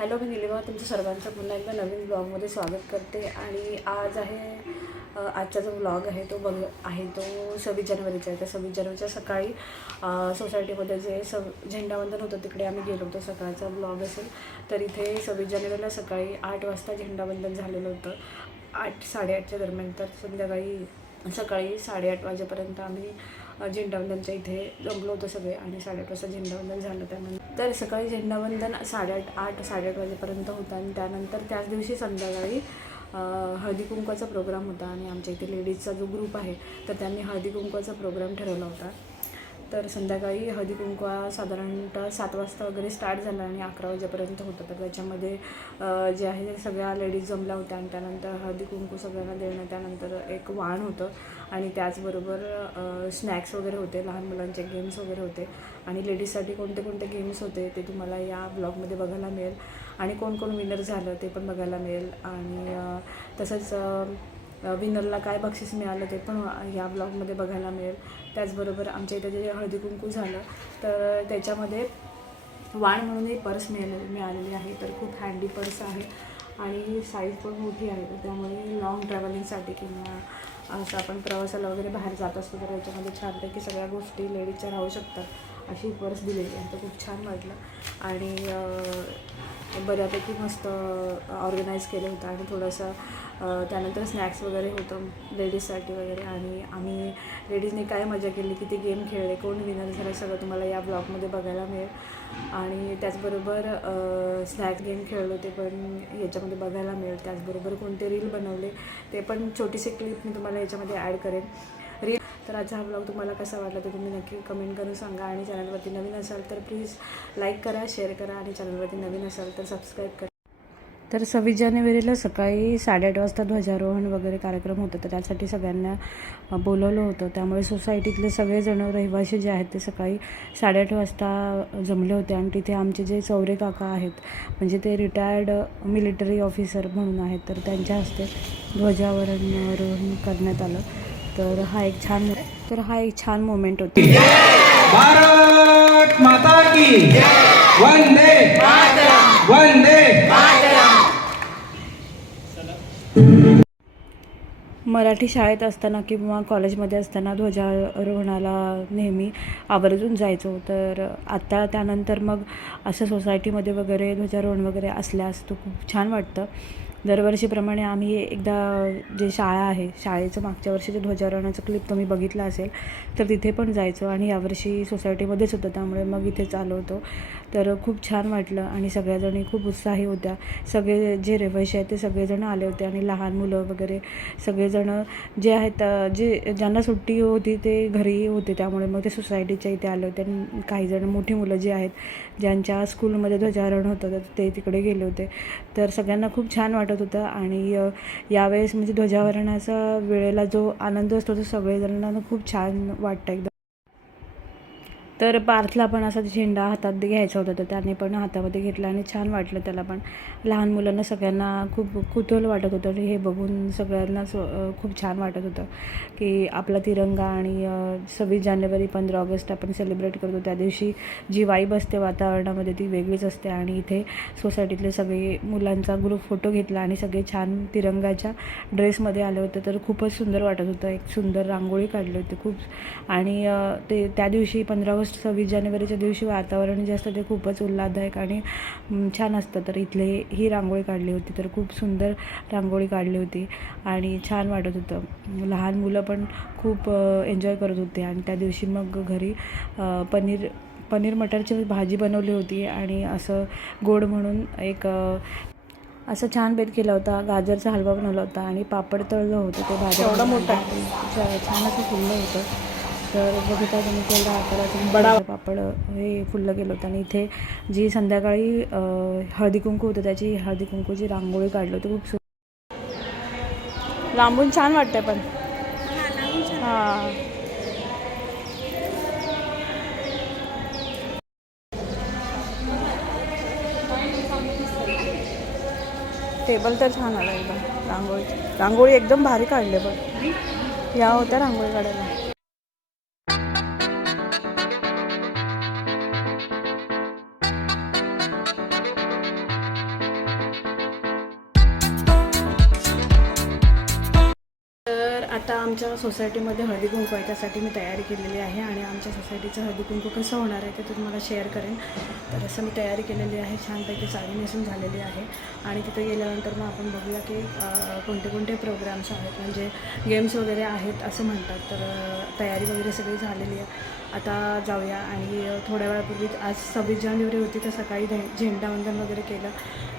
Hello मी निलिमा तुमचं सर्वांचं पुन्हा एकदा नवीन ब्लॉगमध्ये स्वागत करते. आणि आज आहे आजचा जो ब्लॉग आहे तो बघ आहे तो सव्वीस जानेवारीचा आहे. तर सव्वीस जानेवारीच्या सकाळी सोसायटीमध्ये जे स झेंडावंदन होतं तिकडे आम्ही गेलो होतो. सकाळचा ब्लॉग असेल तर इथे सव्वीस जानेवारीला सकाळी आठ वाजता झेंडावंदन झालेलं होतं. आठ साडेआठच्या दरम्यान. तर संध्याकाळी सकाळी साडेआठ वाजेपर्यंत आम्ही झेंडावंदनच्या इथे जमलो होतो सगळे आणि साडेआठ वाजता झेंडावंदन झालं त्यानंतर. तर सकाळी झेंडावंदन साडेआठ आठ साडेआठ वाजेपर्यंत होतं आणि त्यानंतर त्याच दिवशी संध्याकाळी हळदी कुंकवाचा प्रोग्राम होता आणि आमच्या इथे लेडीजचा जो ग्रुप आहे तर त्यांनी हळदी कुंकवाचा प्रोग्राम ठरवला होता. तर संध्याकाळी हळदी कुंकवा साधारणतः सात वाजता वगैरे स्टार्ट झाला आणि अकरा वाजेपर्यंत होतं. तर त्याच्यामध्ये जे आहे ते सगळ्या लेडीज जमल्या होत्या आणि त्यानंतर हळदी कुंकू सगळ्यांना देणं त्यानंतर एक वाण होतं आणि त्याचबरोबर स्नॅक्स वगैरे होते लहान मुलांचे गेम्स वगैरे होते. आणि लेडीजसाठी कोणते कोणते गेम्स होते ते तुम्हाला या ब्लॉगमध्ये बघायला मिळेल. आणि कोण कोण विनर झालं ते पण बघायला मिळेल. आणि तसंच विनरला काय बक्षीस मिळालं ते पण ह्या ब्लॉगमध्ये बघायला मिळेल. त्याचबरोबर आमच्या इथे जे हळदी कुंकू झालं तर त्याच्यामध्ये वाण म्हणून पर्स मिळाले मिळालेली आहे. तर खूप हँडी पर्स आहे आणि साईज पण मोठी आहे. तर त्यामुळे लॉंग ट्रॅव्हलिंगसाठी किंवा असं आपण प्रवासाला वगैरे बाहेर जात असतो तर याच्यामध्ये छानपैकी सगळ्या गोष्टी लेडीजच्या राहू शकतात. अशी पर्स दिलेली आहे. तर खूप छान वाटलं. आणि बऱ्यापैकी मस्त ऑर्गनाईज केलं होतं. आणि थोडंसं त्यानंतर स्नॅक्स वगैरे होतं लेडीजसाठी वगैरे. आणि आम्ही लेडीजने काय मजा केली किती गेम खेळले. कोण विनर झालं सगळं तुम्हाला या ब्लॉगमध्ये बघायला मिळेल. आणि त्याचबरोबर स्नॅक्स गेम खेळलो ते पण याच्यामध्ये बघायला मिळेल. त्याचबरोबर कोणते रील बनवले ते पण छोटीशी क्लिप मी तुम्हाला याच्यामध्ये ॲड करेन. रील. तर आजचा हा ब्लॉग तुम्हाला कसा वाटला तर तुम्ही नक्की कमेंट करून सांगा आणि चॅनलवरती नवीन असाल तर प्लीज लाईक करा शेअर करा आणि चॅनलवरती नवीन असाल तर सबस्क्राईब करा. तर सव्वीस जानेवारीला सकाळी साडेआठ वाजता ध्वजारोहण वगैरे कार्यक्रम होता तर त्यासाठी सगळ्यांना बोलवलं होतं. त्यामुळे सोसायटीतले सगळेजण रहिवासी जे आहेत ते सकाळी साडेआठ वाजता जमले होते आणि तिथे आमचे जे चौरे काका आहेत म्हणजे ते रिटायर्ड मिलिटरी ऑफिसर म्हणून आहेत तर त्यांच्या हस्ते ध्वजावरण रोहण करण्यात आलं. तर हा एक छान तर हा एक छान मोमेंट होता. भारत माता की वंदे वंदे मराठी शाळेत असताना किंवा कॉलेजमध्ये असताना ध्वजारोहणाला नेहमी आवर्जून जायचो. तर आता त्यानंतर मग असं सोसायटीमध्ये वगैरे ध्वजारोहण वगैरे असल्यास तो खूप छान वाटतं. दरवर्षीप्रमाणे आम्ही एकदा जे शाळा आहे शाळेचं मागच्या वर्षीचं ध्वजारोहणाचं क्लिप तुम्ही बघितलं असेल तर तिथे पण जायचो आणि यावर्षी सोसायटीमध्येच होतं त्यामुळे मग इथेच आलो होतो तर खूप छान वाटलं आणि सगळ्याजणी खूप उत्साही होत्या. सगळे जे रहिवाशी आहेत ते सगळेजण आले होते आणि लहान मुलं वगैरे सगळेजणं जे आहेत जे ज्यांना सुट्टी होती ते घरी होते त्यामुळे मग ते सोसायटीच्या इथे आले होते. आणि काही जण मोठी मुलं जी आहेत ज्यांच्या स्कूलमध्ये ध्वजारोहण होतं तर ते तिकडे गेले होते. तर सगळ्यांना खूप छान वाटतं होतं. आणि यावेळेस म्हणजे ध्वजावरणाचा वेळेला जो आनंद असतो तो सगळेजणांना खूप छान वाटतं एकदम. तर पार्थला पण असा झेंडा हातात घ्यायचा होता तर त्याने पण हातामध्ये घेतला आणि छान वाटलं त्याला पण. लहान मुलांना सगळ्यांना खूप कुतूहल वाटत होतं. आणि हे बघून सगळ्यांनाच खूप छान वाटत होतं की आपला तिरंगा आणि सव्वीस जानेवारी पंधरा ऑगस्ट आपण सेलिब्रेट करतो. त्या दिवशी जी वाईब असते वातावरणामध्ये ती वेगळीच असते आणि इथे सोसायटीतले सगळे मुलांचा ग्रुप फोटो घेतला आणि सगळे छान तिरंगाच्या ड्रेसमध्ये आले होते. तर खूपच सुंदर वाटत होतं. एक सुंदर रांगोळी काढली होती खूप. आणि ते त्या दिवशी पंधरा ऑगस्ट सव्वीस जानेवारीच्या दिवशी वातावरण जे असतं ते खूपच उल्हासदायक आणि छान असतं. तर इथले ही रांगोळी काढली होती तर खूप सुंदर रांगोळी काढली होती आणि छान वाटत होतं. लहान मुलं पण खूप एन्जॉय करत होते आणि त्या दिवशी मग घरी पनीर पनीर मटरची भाजी बनवली होती आणि असं गोड म्हणून एक असं छान बेत केला होता. गाजरचा हलवा बनवला होता आणि पापड तळलं होतं. ते भाज्या एवढा मोठा छान असं फुललं होतं. तर बघितलं तुम्ही तेवढा आकाराचा म्हणजे बडा पापड हे फुललं गेलं होतं. आणि इथे जी संध्याकाळी हळदी कुंकू होतं त्याची हळदी कुंकूची रांगोळी काढली होती. खूप सुंदर लांबून छान वाटतंय पण. हां. टेबल तर छान आला एकदम रांगोळी. रांगोळी एकदम भारी काढले बघ. या होत्या रांगोळी काढायला. आमच्या सोसायटीमध्ये हळदी कुंकू आहे त्यासाठी मी तयारी केलेली आहे आणि आमच्या सोसायटीचं हळदी कुंकू कसं होणार आहे ते तुम्हाला शेअर करेन. तर असं मी तयारी केलेली आहे छानपैकी साडी नेसून झालेली आहे आणि तिथे गेल्यानंतर मग आपण बघूया की कोणते कोणते प्रोग्राम्स आहेत म्हणजे गेम्स वगैरे आहेत असं म्हणतात. तर तयारी वगैरे सगळी झालेली आहे. आता जाऊया आणि थोड्या वेळापूर्वी आज सव्वीस जानेवारी होती तर सकाळी झे झेंडावंदन वगैरे केलं.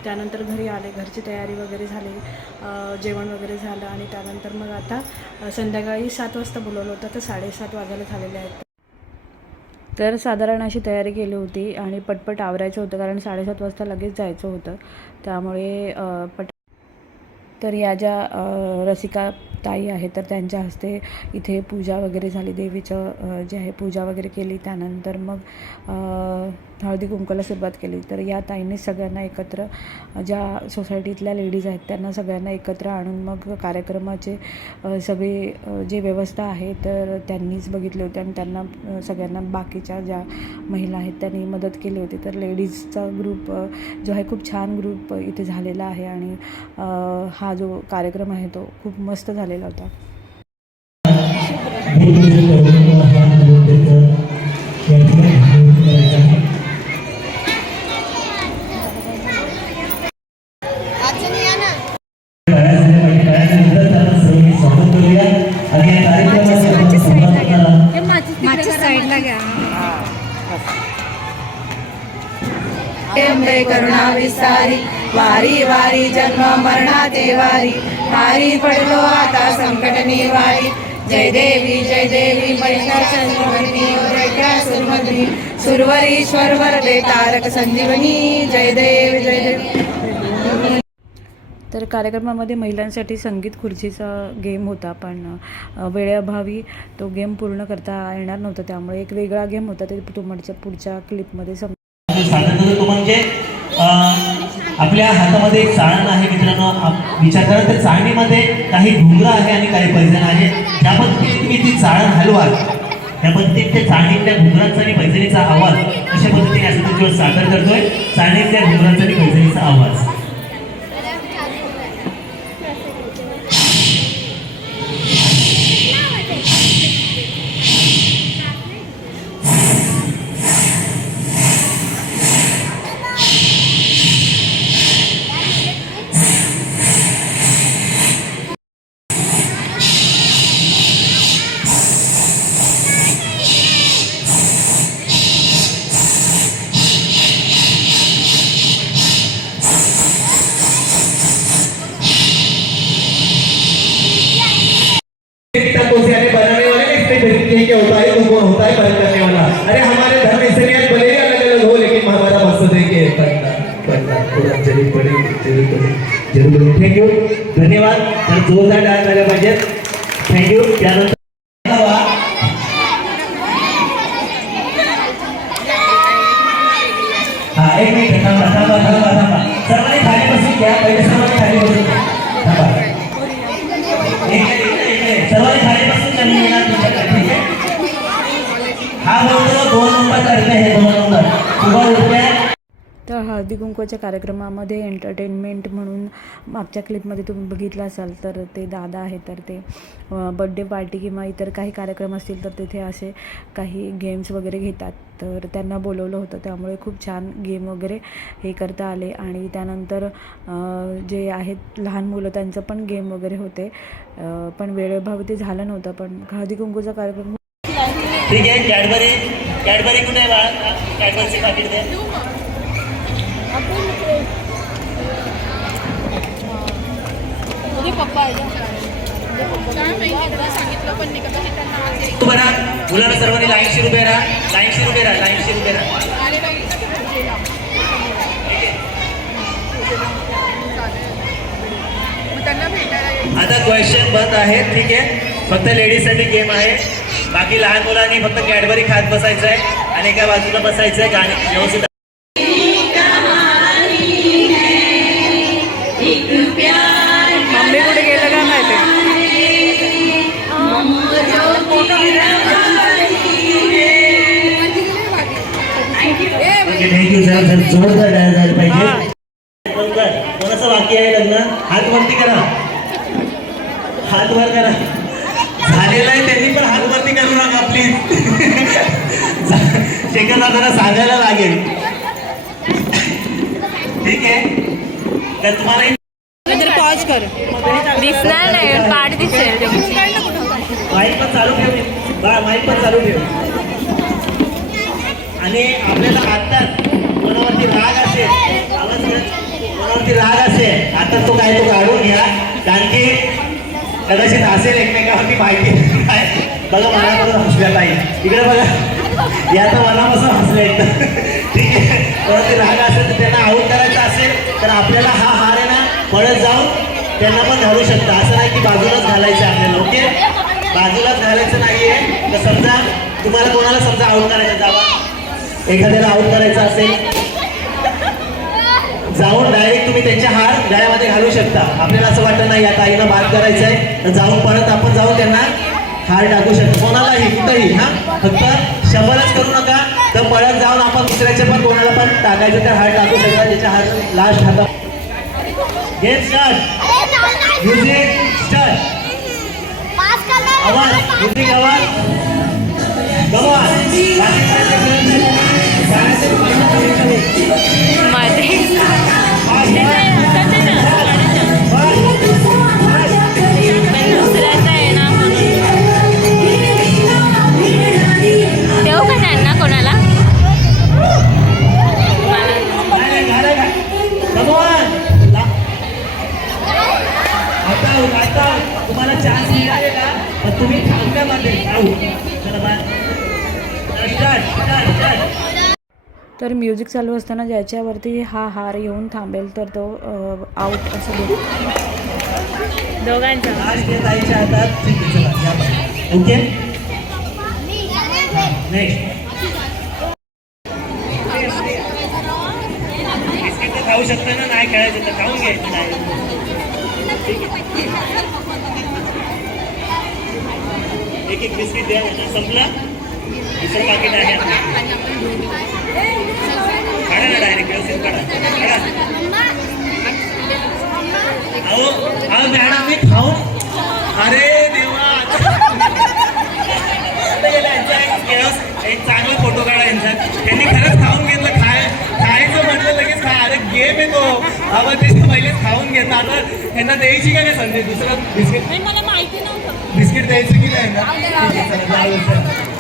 त्यानंतर घरी आले घरची तयारी वगैरे झाली जेवण वगैरे झालं आणि त्यानंतर मग आता संध्याकाळी सात वाजता बोलवलं होतं तर साडेसात वाजायला झालेले आहेत. तर साधारण अशी तयारी केली होती आणि पटपट आवरायचं होतं कारण साडेसात वाजता लगेच जायचं होतं. त्यामुळे पट तर या ज्या रसिका ताई आहेत तर त्यांच्या हस्ते इथे पूजा वगैरे झाली. देवीचं जे आहे पूजा वगैरे केली. त्यानंतर मग हळदी कुंकवाला सुरुवात केली. तर या ताईंनी सगळ्यांना एकत्र ज्या सोसायटीतल्या लेडीज आहेत त्यांना सगळ्यांना एकत्र आणून मग कार्यक्रमाचे सगळे जे व्यवस्था आहे तर त्यांनीच बघितली होती आणि त्यांना सगळ्यांना बाकीच्या ज्या महिला आहेत त्यांनी मदत केली होती. तर लेडीजचा ग्रुप जो आहे खूप छान ग्रुप इथे झालेला आहे आणि हा जो कार्यक्रम आहे तो खूप मस्त झालेला होता. विस्तारी वारी वारी जन्म मरणाचे वारी. हारी पडलो आता संकट निवारी जय देवी जय देवी सुरमर्दिनी सुरवरीश्वर वरदे तारक संजीवनी. जय देव जय देव. तर कार्यक्रमामध्ये महिलांसाठी संगीत खुर्चीचा गेम होता पण वेळेअभावी तो गेम पूर्ण करता येणार नव्हता. त्यामुळे एक वेगळा गेम होता ते तुम्हाला पुढच्या क्लिपमध्ये सम आपल्या हातामध्ये एक चाळण आहे मित्रांनो. आप- विचार करा त्या चाळणीमध्ये काही घुंगरं आहे आणि काही पैजण आहे. त्या पद्धतीने तुम्ही ती चाळण हलवाल. त्या पद्धतीने त्या चाळणीतल्या घुंगरांचा आणि पैजणीचा आवाज अशा पद्धतीने असं सादर करतोय. चाळणीतल्या घुंगरांचा आणि पैजणीचा आवाज. थँक्यू धन्यवाद. तर जोरदार डान्स झाले पाहिजेत. थँक्यू त्यानंतर महत्त्वाच्या कार्यक्रमामध्ये एंटरटेनमेंट म्हणून मागच्या क्लिपमध्ये तुम्ही बघितलं असाल तर ते दादा आहे तर ते बड्डे पार्टी किंवा इतर काही कार्यक्रम असतील तर तिथे असे काही गेम्स वगैरे घेतात. तर त्यांना बोलवलं होतं त्यामुळे खूप छान गेम वगैरे हे करता आले. आणि त्यानंतर जे आहेत लहान मुलं त्यांचं पण गेम वगैरे होते. पण वेळेभाव ते झालं नव्हतं पण हळदी कुंकूचा कार्यक्रम ठीक आहे कॅडबरी कॅडबरी कुठे कॅडबरीचे पाकिट द्या मुलांना सर्वांनी लाईनशीर रुपये राहा लाईनशीर रुपये राहा लाईनशीर रुपये राहा. आता क्वेश्चन बंद आहे ठीक आहे. फक्त लेडीजसाठी गेम आहे. बाकी लहान मुलांनी फक्त कॅडबरी खात बसायचं आहे आणि एका बाजूला बसायचं आहे गाणी व्यवस्थित थँक्यू सर सर जोरदार डान्स झाला पाहिजे. कोणकर कोणाचं बाकी आहे लग्न? हात वरती करा. हात वर करा. झालेलं आहे त्यांनी पण हात वरती करू नका प्लीज शेखरला जरा सांगायला लागेल. ठीक आहे. तर तुम्हाला पॉज कर. दिसणार नाही पाठ दिसेल त्यांची माईक पण चालू ठेव बा माईक पण चालू ठेव. आणि आपल्याला आता कोणावरती राग असेल आवाज कर. कोणावरती राग असेल आता तो काय तो काढून घ्या कारण की कदाचित असेल एकमेकावरती माहिती काय? बघा मनापासून हसल्या ताई. इकडे बघा. या तर मनापासून हसल्या एकदम ठीक आहे. कोणावरती राग असेल तर त्यांना आऊट करायचा असेल तर आपल्याला हा हार आहे ना पळत जाऊन त्यांना पण घालू शकता. असं नाही की बाजूलाच घालायचं आहे आपल्याला ओके? बाजूलाच घालायचं नाहीये. तर समजा तुम्हाला कोणाला समजा आऊट करायचं जावा. एखाद्याला आऊट करायचं असेल जाऊन डायरेक्ट तुम्ही त्यांचे हार गळ्यामध्ये घालू शकता. आपल्याला असं वाटत नाही या ताईनं बाद करायचं आहे तर जाऊन परत आपण जाऊन त्यांना हार टाकू शकतो. कोणालाही कुठंही हा? फक्त शंभरच करू नका. तर पळत जाऊन आपण दुसऱ्याचे पण कोणाला पण टाकायचं तर हार टाकू शकता. त्याच्या हार लास्ट हातात. गेम स्टार्ट म्युझिक स्टार्ट आवाज म्युझिक आवाज गवा पण दुसऱ्याचा आहे ना म्हणून देऊ का कोणाला तुम्हाला चान्स तुम्ही थांबण्यामध्ये जाऊ चला स्टार्ट स्टार्ट स्टार्ट तर म्युझिक चालू असताना ज्याच्यावरती हा हार येऊन थांबेल तर तो आउट असं बोलतो दोघांचा. लास्ट येत आईच्या हातात ठीक आहे चला या बाई. ओके नेक्स्ट बिस्किट तर खाऊ शकता ना नाही खेळायचं तर खाऊन घ्यायचं नाही एक एक बिस्किट द्या संपलं. दुसरं पाकिट आहे काढा ना डायरेक्ट व्यवस्थित काढा काढा अहो अहो मॅडम मी खाऊन अरे देवा. एक चांगला फोटो काढा यांचा. त्यांनी खरंच खाऊन घेतलं. खाय खायचं म्हटलं लगेच खा. अरे गेम तो. आपण ते पहिलेच खाऊन घेतला. आता त्यांना द्यायची का नाही संधी? दुसरं बिस्किट मला माहिती नव्हतं. बिस्किट द्यायचं की नाही ना.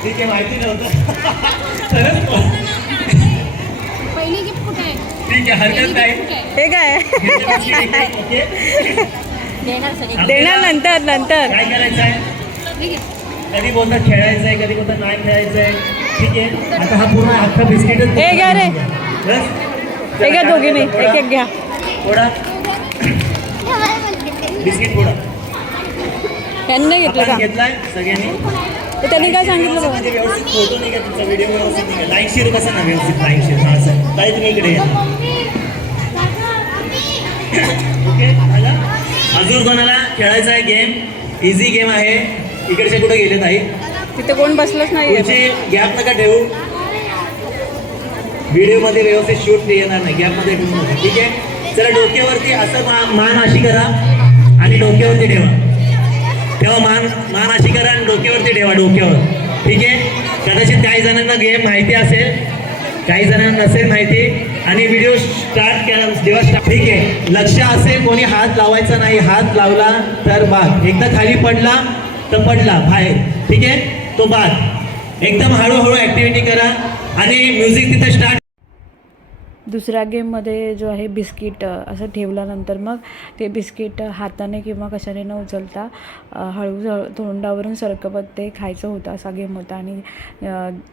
ठीक आहे माहिती नव्हतं. खरंच ठीक आहे हरकत नाही. हे काय? बिस्किट ओके देणार सगळे. देणार नंतर नंतर. काय करायचं आहे कधी बोलतात खेळायचं आहे कधी बोलतात नाही खेळायचं आहे ठीक आहे. आता हा पूर्ण अख्खा बिस्किटच हे घ्या रे. बस. हे घ्या दोघी नाही एक एक घ्या. थोडा. बिस्किट थोडा. यांनी घेतलं का? घेतलाय सगळ्यांनी. तर त्यांनी काय सांगितलं म्हणजे व्यवस्थित फोटो नाही का तुमचा व्हिडिओ व्यवस्थित नाही लाईक शेअर कसा ना व्यवस्थित? लाईक शेअर हा सर ताई तुम्ही इकडे या. ओके झालं अजून कोणाला खेळायचा आहे गेम इझी गेम आहे. इकडचे कुठे गेले ताई? तिथे कोण बसलंच नाही गॅप नका ठेवू. व्हिडिओमध्ये व्यवस्थित शूट येणार नाही. गॅपमध्ये ठेवू नका ठीक आहे? चला डोक्यावरती असं मा- मान अशी करा आणि डोक्यावरती ठेवा. तेव्हा मान मान अशी करा आणि डोक्यावरती ठेवा डोक्यावर. ठीक आहे? कदाचित काही जणांना घे माहिती असेल. काही जणांना नसेल माहिती. आणि व्हिडिओ स्टार्ट केला जेव्हा स्टार्ट ठीक आहे. लक्ष असेल कोणी हात लावायचा नाही. हात लावला तर बाद. एकदा खाली पडला तर पडला बाहेर. ठीक आहे? तो बाद. एकदम हळूहळू ऍक्टिव्हिटी करा. आणि म्युझिक तिथे स्टार्ट दुसऱ्या गेममध्ये जो आहे बिस्किट असं ठेवल्यानंतर मग ते बिस्किट हाताने किंवा कशाने न उचलता हळू हळू तोंडावरून सरकवत ते खायचं होतं असा गेम होता. आणि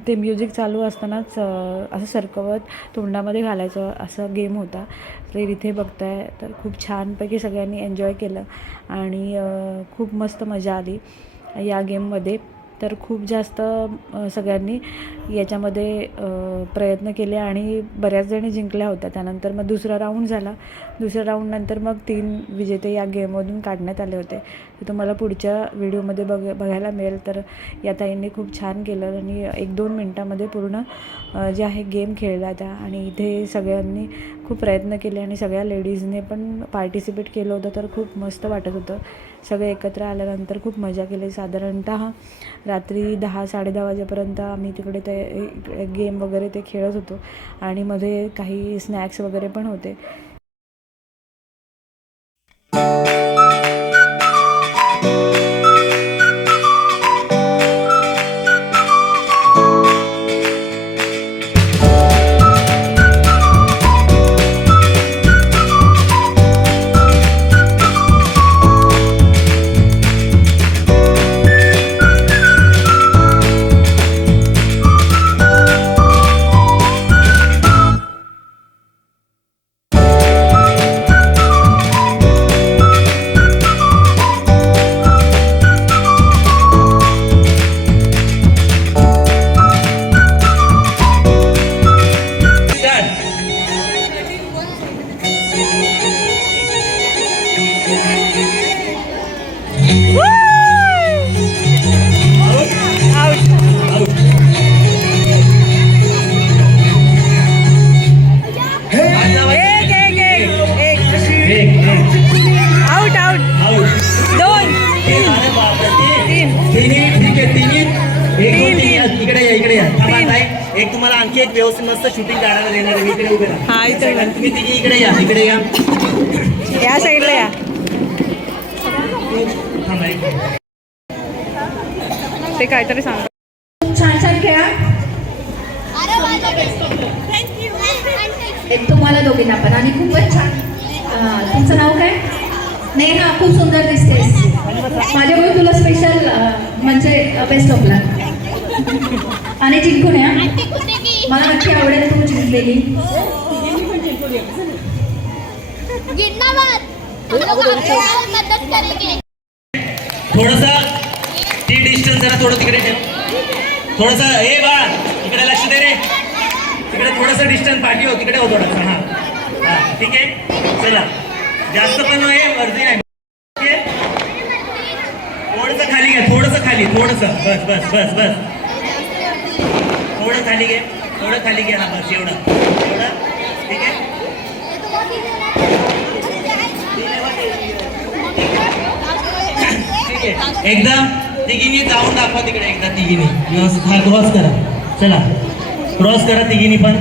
ते म्युझिक चालू असतानाच असं सरकवत तोंडामध्ये घालायचं असा गेम होता. तर इथे बघताय तर खूप छानपैकी सगळ्यांनी एन्जॉय केलं आणि खूप मस्त मजा आली या गेममध्ये. तर खूप जास्त सगळ्यांनी याच्यामध्ये प्रयत्न केले आणि बऱ्याच जणी जिंकल्या होत्या. त्यानंतर मग दुसरा राऊंड झाला. दुसऱ्या राऊंडनंतर मग तीन विजेते या गेममधून काढण्यात आले होते. तर तुम्हाला पुढच्या व्हिडिओमध्ये बघ बघायला मिळेल. तर या ताईंनी खूप छान केलं आणि एक दोन मिनटामध्ये पूर्ण जे आहे गेम खेळला त्या. आणि इथे सगळ्यांनी खूप प्रयत्न केले आणि सगळ्या लेडीजने पण पार्टिसिपेट केलं होतं. तर खूप मस्त वाटत होतं. सगळे एकत्र आल्यानंतर खूप मजा केली. साधारणत रात्री दहा साडेदहा वाजेपर्यंत आम्ही तिकडे ते गेम वगैरे ते खेळत होतो आणि मध्ये काही स्नॅक्स वगैरे पण होते. इकडे या इकडे या थांबा, तीन. ताई. एक तुम्हाला आणखी एक व्यवस्थित मस्त शूटिंग काढायला देणार आहे मी इकडे उभे राहा. हा, इथे उभे. तुम्ही तिघी इकडे या इकडे या या साईडला या थांबा, एक. ते काहीतरी सांग छान छान खेळा एक तुम्हाला दोघींना पण आणि खूपच छान अं, तुमचं नाव काय नेहा खूप सुंदर दिसतेस माझ्यामुळे तुला स्पेशल म्हणजे बेस्ट ऑफ लक आणि जिंकून या मला नक्की आवडेल तू जिंकलेली आपको मदद करेंगे थोडंसं ती डिस्टन्स जरा थोडं तिकडे ठेव. थोडंसं ए बाळा इकडे लक्ष दे रे. तिकडे थोडंसं डिस्टन्स पाठी हो तिकडे हो थोडंसं. हां. हां ठीक आहे? चला. जास्त पण नाही वरती नाही. आहे? थोडंसं खाली घ्या थोडंसं खाली थोडंसं. बस बस बस बस. थोडं खाली घे थोडं खाली घे हा बस एवढं. एवढं? ठीक आहे? ठीक आहे. एकदम तिघींनी जाऊन दाखवा तिकडे एकदा तिघीनी. हा क्रॉस करा. चला. क्रॉस करा तिघीनी पण.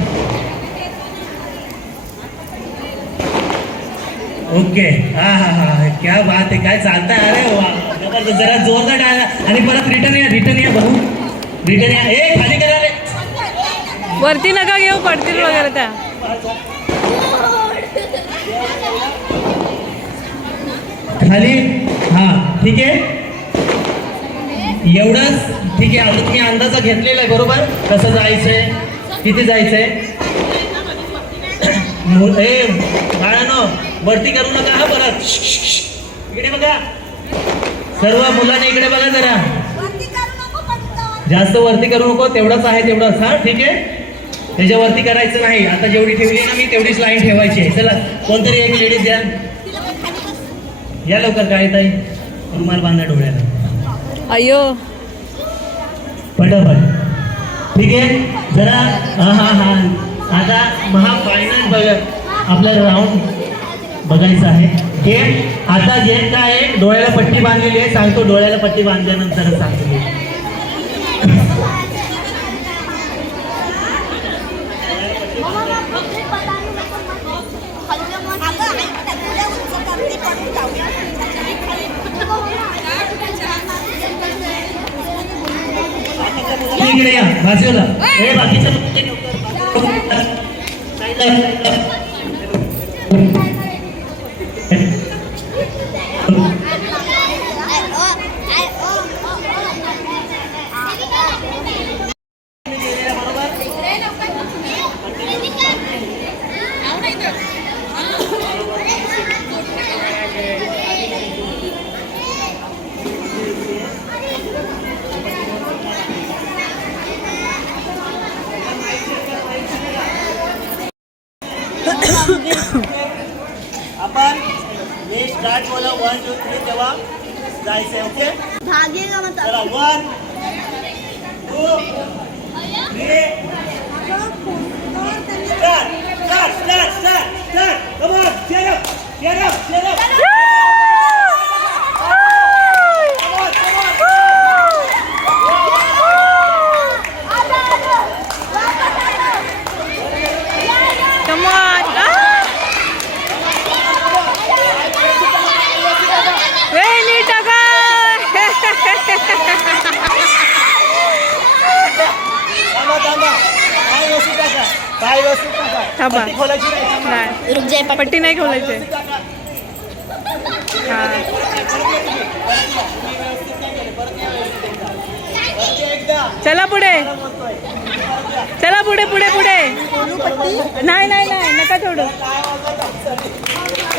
ओके. हा हा हा क्या बात आहे. काय चालतंय? अरे वा. जरा जोरदार डायला आणि परत रिटर्न या रिटर्न या बघू. रिटर्न या. ए खाली वरती नका घेऊ पडतील वगैरे त्या. खाली हा ठीक आहे. एवढंच ठीक आहे आता तुम्ही अंदाजा घेतलेला आहे बरोबर? कसं जायचंय? किती जायचंय? मु- ए बाळानो वरती करू नका हा परत. इकडे बघा. सर्व मुलांनी इकडे बघा जरा. जास्त वरती करू नको तेवढंच आहे तेवढंच. हा ठीक आहे. त्याच्यावरती करायचं नाही. आता जेवढी ठेवली ना मी तेवढीच लाईन ठेवायची आहे. चला कोणतरी एक लेडीज द्या या लवकर काय ताई रुमाल बांधा डोळ्याला. अयो पटापट. ठीक आहे? जरा हा हा हा. आता महा फायनल बघ. आपला राऊंड बघायचं आहे. गेम आता गेम काय आहे डोळ्याला पट्टी बांधलेली आहे सांगतो. डोळ्याला पट्टी बांधल्यानंतरच सांगतो मी. इकडे या बाजूला. ए बाकीच्या आपण मी स्टार्ट बोला वन टू थ्री तेव्हा जायचंय ओके भागेगा मतलब चला one two three start start start start start come on chair up chair up chair up पाय व्यवस्थित टाका. थांबा. पट्टी नाही. नाही. रुक जाय पट्टी नाही खोलायची. हा. चला पुढे. चला पुढे पुढे पुढे. नाही नाही नाही. नका थोडं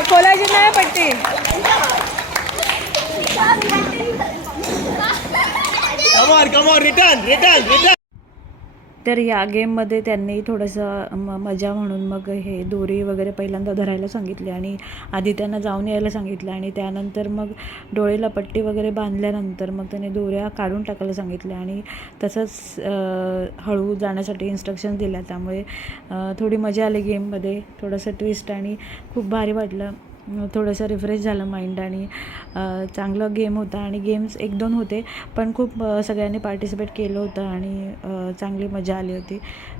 खोलायची नाही पट्टी. Come on, return, return, return. तर या गेममध्ये त्यांनी थोडंसं म मजा म्हणून मग हे दोरी वगैरे पहिल्यांदा धरायला सांगितली आणि आधी त्यांना जाऊन यायला सांगितलं आणि त्यानंतर मग डोळेला पट्टी वगैरे बांधल्यानंतर मग त्याने दोऱ्या काढून टाकायला सांगितल्या आणि तसंच हळू जाण्यासाठी इन्स्ट्रक्शन दिल्या. त्यामुळे थोडी मजा आली गेममध्ये. थोडंसं ट्विस्ट आणि खूप भारी वाटलं. थोडंसं रिफ्रेश झालं माइंड आणि चांगला चांगलं गेम होता आणि गेम्स एक दोन होते पण खूप सगळ्यांनी पार्टिसिपेट केलं होतं आणि चांगली मजा आली होती.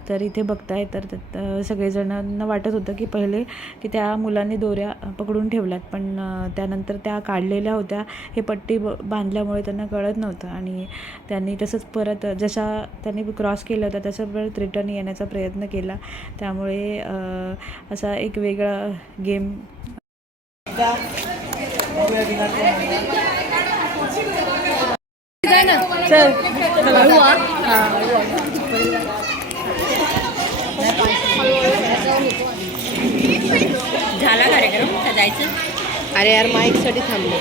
तर इथे बघताय तर त्यात, सगळेजणांना वाटत होतं की पहिले की त्या मुलांनी दोऱ्या पकडून ठेवल्यात पण त्यानंतर त्या काढलेल्या होत्या. हे पट्टी ब बांधल्यामुळे त्यांना कळत नव्हतं आणि त्यांनी तसंच परत जशा त्यांनी क्रॉस केलं होतं तसं परत रिटर्न येण्याचा प्रयत्न केला. त्यामुळे असा एक वेगळा गेम चल. झाला कार्यक्रम? का जायचं? अरे यार माईकसाठी थांबलो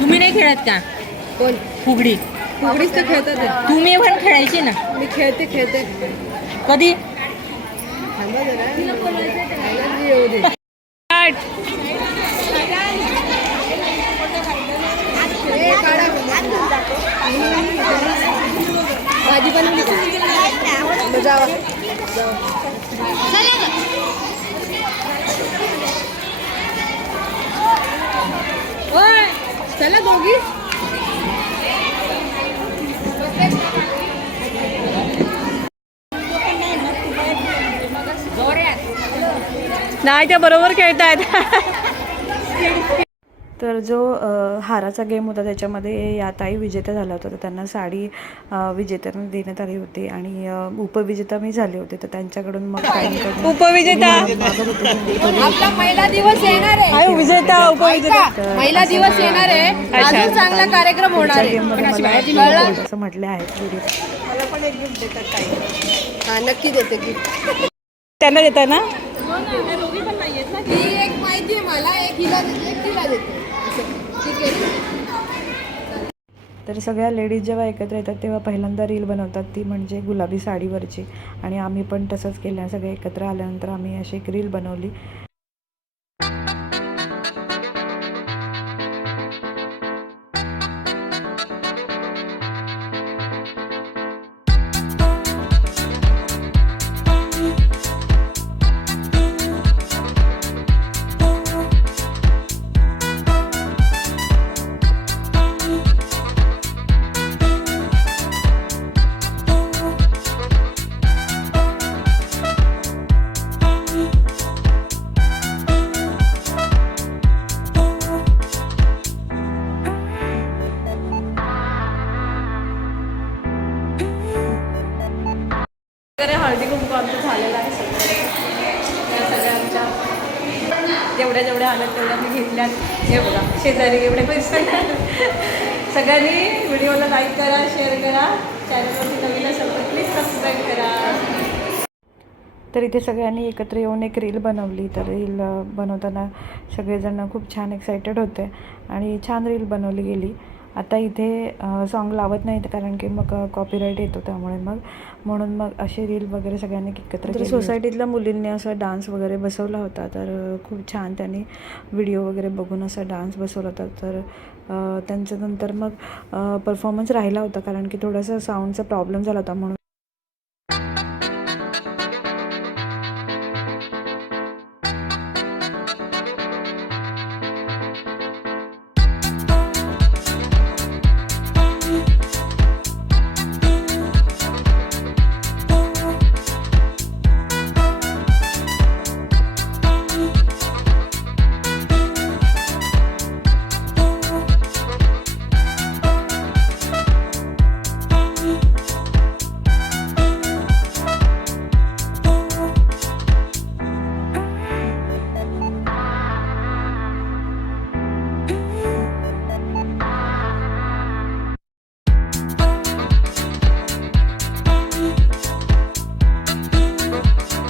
तुम्ही नाही खेळत का? कोण? फुगडी. फुगडीच तर खेळतात आहे. तुम्ही पण खेळायची ना? मी खेळते खेळते. कधी? थांबा जरा. Energy येऊ दे. ए, काढा. भाजी बनवली का? मग जावा. ओय, चला दोघी. नाही त्या बरोबर खेळतायत. तर जो हाराचा गेम होता त्याच्यामध्ये या ताई विजेत्या झाल्या होत्या. तर त्यांना साडी विजेत्यांना देण्यात आली होती आणि उपविजेता मी झाले होते. तर त्यांच्याकडून मग ताईंकडून उपविजेता! होते. आपला पहिला दिवस येणार आहे. आहे विजेता उपविजेता. पहिला असं दिवस येणार आहे. अजून चांगला कार्यक्रम होणार आहे. मला असं म्हटले व्हिडिओ हा नक्की देते गिफ्ट त्यांना देताय ना? ही एक माहिती आहे मला. देते तिला देते ठीक आहे तर सगळ्या लेडीज जेव्हा एकत्र येतात तेव्हा पहिल्यांदा रील बनवतात ती म्हणजे गुलाबी साडीवरची. आणि आम्ही पण तसंच केलं. सगळे एकत्र आल्यानंतर आम्ही अशी एक रील बनवली. हळदी कुंकू आमचं झालेलं आहे. सगळं या सगळ्या आमच्या जेवढ्या जेवढ्या आल्या तेवढ्या मी घेतल्यात. हे बघा शेजारी एवढे पैसे सगळ्यांनी व्हिडिओला लाईक करा शेअर करा. चॅनलवरती नवीन असेल तर प्लीज सबस्क्राईब करा. तर इथे सगळ्यांनी एकत्र येऊन एक रील बनवली. तर रील बनवताना सगळेजण खूप छान एक्सायटेड होते आणि छान रील बनवली गेली. आता इथे सॉन्ग लावत नाहीत कारण की मग कॉपीराईट येतो त्यामुळे मग. म्हणून मग अशी रील वगैरे सगळ्यांनी एकत्र तर सोसायटीतल्या मुलींनी असा डान्स वगैरे बसवला होता. तर खूप छान त्यांनी व्हिडिओ वगैरे बघून असा डान्स बसवला होता. तर त्यांच्यानंतर मग परफॉर्मन्स राहिला होता कारण की थोडासा साऊंडचा प्रॉब्लेम झाला होता म्हणून.